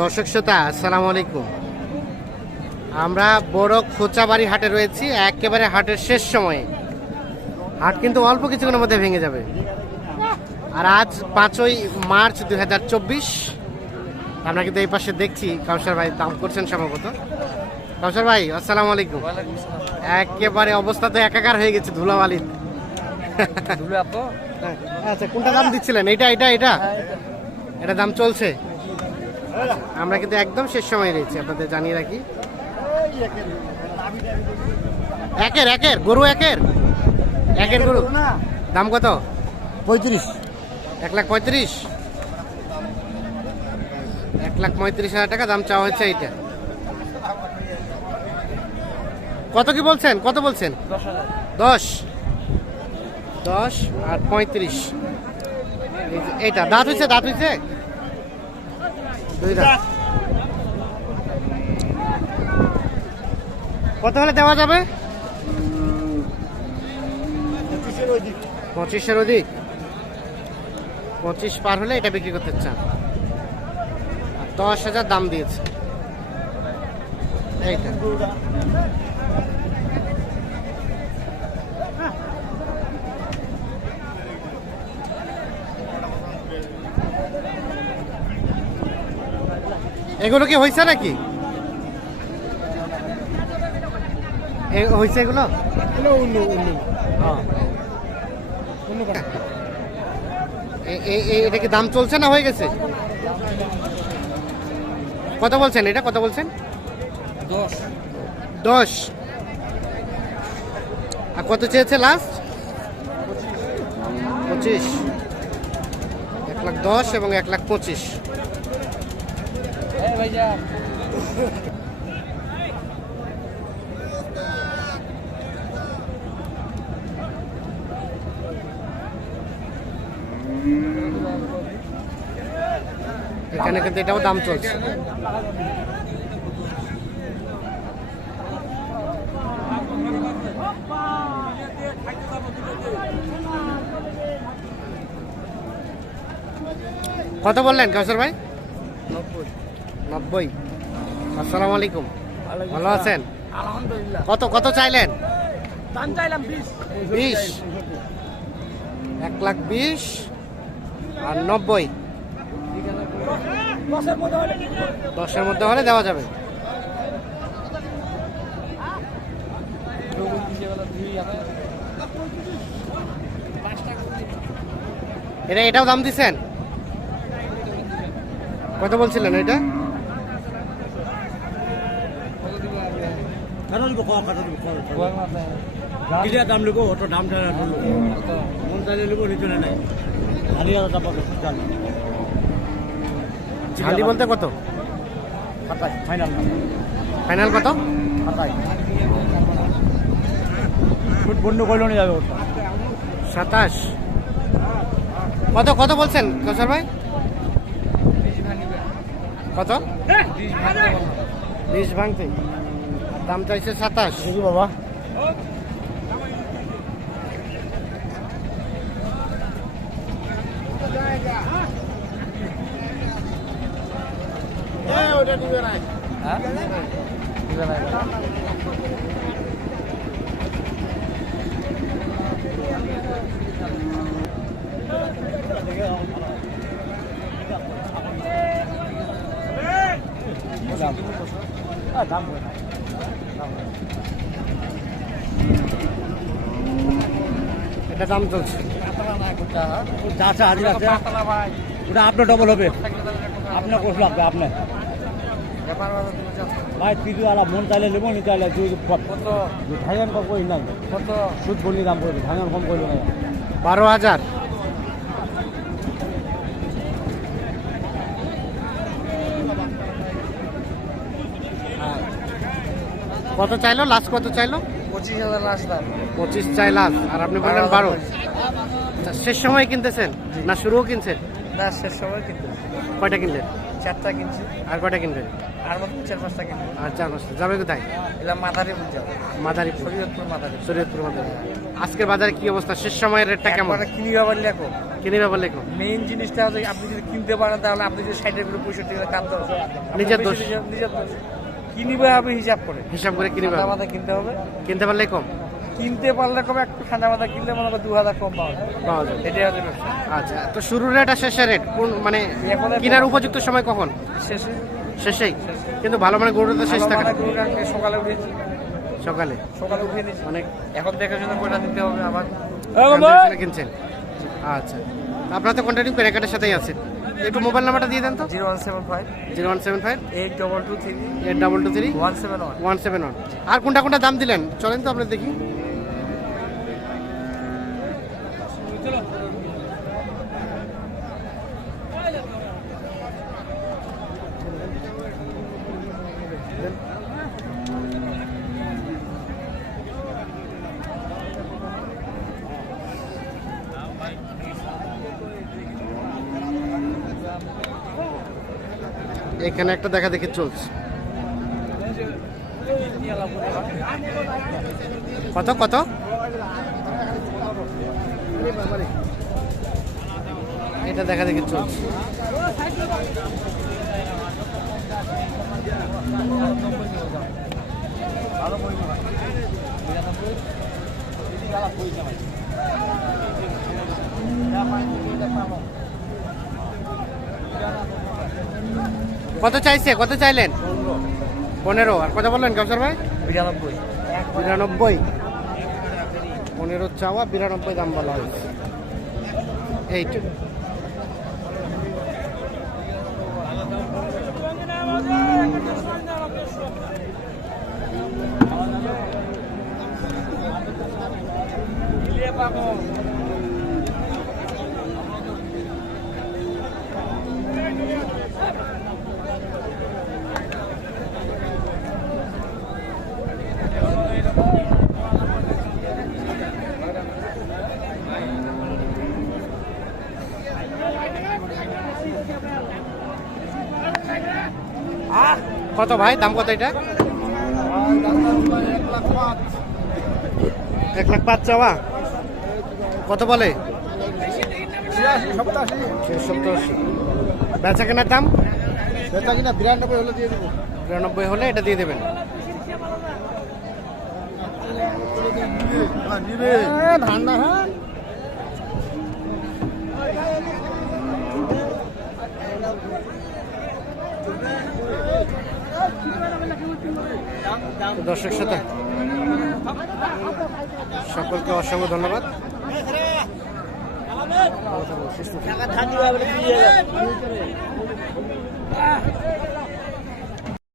দর্শক শ্রোতা আসসালামু আলাইকুম। আমরা বড় খোঁচাবাড়ি হাটে রয়েছি একেবারে হাটের শেষ সময়ে। হাট কিন্তু অল্প কিছুক্ষণের মধ্যে ভেঙে যাবে। আর আজ পাঁচই মার্চ দু হাজার চব্বিশ আমরা কিন্তু এই পাশে দেখছি কাউসার ভাই দাম করছেন সম্ভবত। কাউসার ভাই আসসালামু আলাইকুম। একেবারে অবস্থা তো একাকার হয়ে গেছে ধুলাবালি। ধুলে আচ্ছা কোনটা দাম দিচ্ছিলেন? এটা এটা এটা এটা দাম চলছে? আমরা কিন্তু একদম শেষ সময় রয়েছি আপনাদের জানিয়ে রাখি। একের একের গরু একের? একের গরু? দাম কত? পঁয়ত্রিশ। এক লাখ পঁয়ত্রিশ? এক লাখ পঁয়ত্রিশ হাজার টাকা দাম চাওয়া হচ্ছে এইটা। কত কি বলছেন? কত বলছেন? দশ। দশ আর পঁয়ত্রিশ। এইটা দাঁত হয়েছে দাঁত হয়েছে? কত হলে দেওয়া যাবে? পঁচিশের অধিক পঁচিশ পার হলে এটা বিক্রি করতে চান। দশ হাজার দাম দিয়েছে। এইটা। এগুলো কি হয়েছে নাকি? হয়েছে এগুলো? এটা কি দাম চলছে না হয়ে গেছে? কত বলছেন এটা? কত বলছেন? দশ। আর কত চেয়েছে লাস্ট পঁচিশ। এক লাখ দশ এবং এক লাখ পঁচিশ। এই ভাইজা এখানে কিন্তু এটাও দাম চলছে। কত বললেন কাউসার ভাই? নব্বই। নব্বই। আসসালামু আলাইকুম ভালো আছেন? আলহামদুলিল্লাহ। কত কত চাইলেন? দাম চাইলাম বিশ। বিশ। এক লাখ বিশ আর নব্বই। দশের মধ্যে হলে দশের মধ্যে হলে দেওয়া যাবে। এটা এটাও দাম দিছেন কত বলছিলেন এটা? কাটা দিব কম কাটা দিব কম কিলিয়া দাম লিব অত দাম মন চাইলে লিব নিচনে নাই পাবে জান ঝালি বলতে কত ফাইনাল ফাইনাল কত ফুট বন্ধ করলেও নিয়ে যাবে ওটা সাতাশ। কত কত বলছেন কসার ভাই? কত? বিশ ভাঙতে। দাম চাইছে সাতাশ দেখি বাবা হ্যাঁ দিবে না হ্যাঁ দাম বলে না এটা দাম চলছে। যা আছে হাজির আছে। ওটা আপনার ডবল হবে। আপনার কোর্স লাগবে? আপনার? ভাই তিরিওয়ালা মন চাইলে নেব নি চাইলে ভাইজান কম করি নাই? কত? সুদ বললি দাম করবে ভাইজান কম করবে না। বারো হাজার। কত চাইলো? লাস্ট কত চাইলো? পঁচিশ হাজার লাস্ট দাম। পঁচিশ চাই লাস্ট আর আপনি বললেন বারো। আচ্ছা, শেষ সময় কিনতেছেন? না শুরুও কিনছেন? না শেষ সময় কিন্তু কয়টা কিনলেন? চারটা কিনছি। আর কয়টা কিনবেন আর মতো চার পাঁচটা কিনবো আর চার পাঁচটা। যাবে কোথায়? এলা মাদারি পূজা মাদারীপুর। শরীয়তপুর মাদারি শরীয়তপুর মাদারীপুর। আজকের বাজারে কি অবস্থা? শেষ সময়ের রেটটা কেমন? কিনি আবার লেখো। কিনিবে বললে কম মেইন জিনিসটা হচ্ছে আপনি যদি কিনতে পারেন তাহলে আপনি যদি ষাটের কিলো পঁয়ষট্টি কানতে হবে নিজের দোষ। নিজের দোষ। কিনিবে হবে হিসাব করে। হিসাব করে কিনিবে ঠান্ডা মাথা কিনতে হবে। কিনতে পারলে কম? কিনতে পারলে কবে একটু ঠান্ডা মাথা কিনলে মনে করো দু হাজার কম পাওয়া যায়। পাওয়া যাবে এটাই হচ্ছে ব্যবসা। আচ্ছা তো শুরুর রেট আর শেষের রেট কোন মানে এখন- কেনার উপযুক্ত সময় কখন? শেষে। শেষেই? কিন্তু ভালো মানে গরুটা তো শেষ থাকে না। সকালে উঠেছি সকালে? সকালে উঠে নিয়েছি অনেক এখন দেখাশোনা করে দিতে হবে আবার। কিনছেন? আচ্ছা। আপনারা তো কন্টিনিউ কেনাকাটার সাথেই আছেন। একটু মোবাইল নাম্বারটা দিয়ে দেন তো। Zero one seven five. Zero one seven five. Eight double two three. Eight double two three. One seven one. One seven one. আর কোনটা কোনটা দাম দিলেন? চলেন তো আপনার দেখি। এখানে একটা দেখা দেখি চলছে। কত কত? এটা দেখা দেখি চলছে। কত চাইছে? কত চাইলেন? পনেরো। আর কত বললেন কাউসার ভাই? বিরানব্বই। বিরানব্বই। পনেরো চাওয়া বিরানব্বই দাম বলা হয়েছে। এইটা কত ভাই? দাম কত এটা? এক লাখ পাঁচ চাওয়া। কত বলে। বেচা কেনার দাম? বেচা কিনা বিরানব্বই হলে দিয়ে দেবো বিরানব্বই হলে এটা দিয়ে দেবেন। ঠান্ডা হ্যাঁ দর্শক সাথে সকলকে অসংখ্য ধন্যবাদ সুস্থ।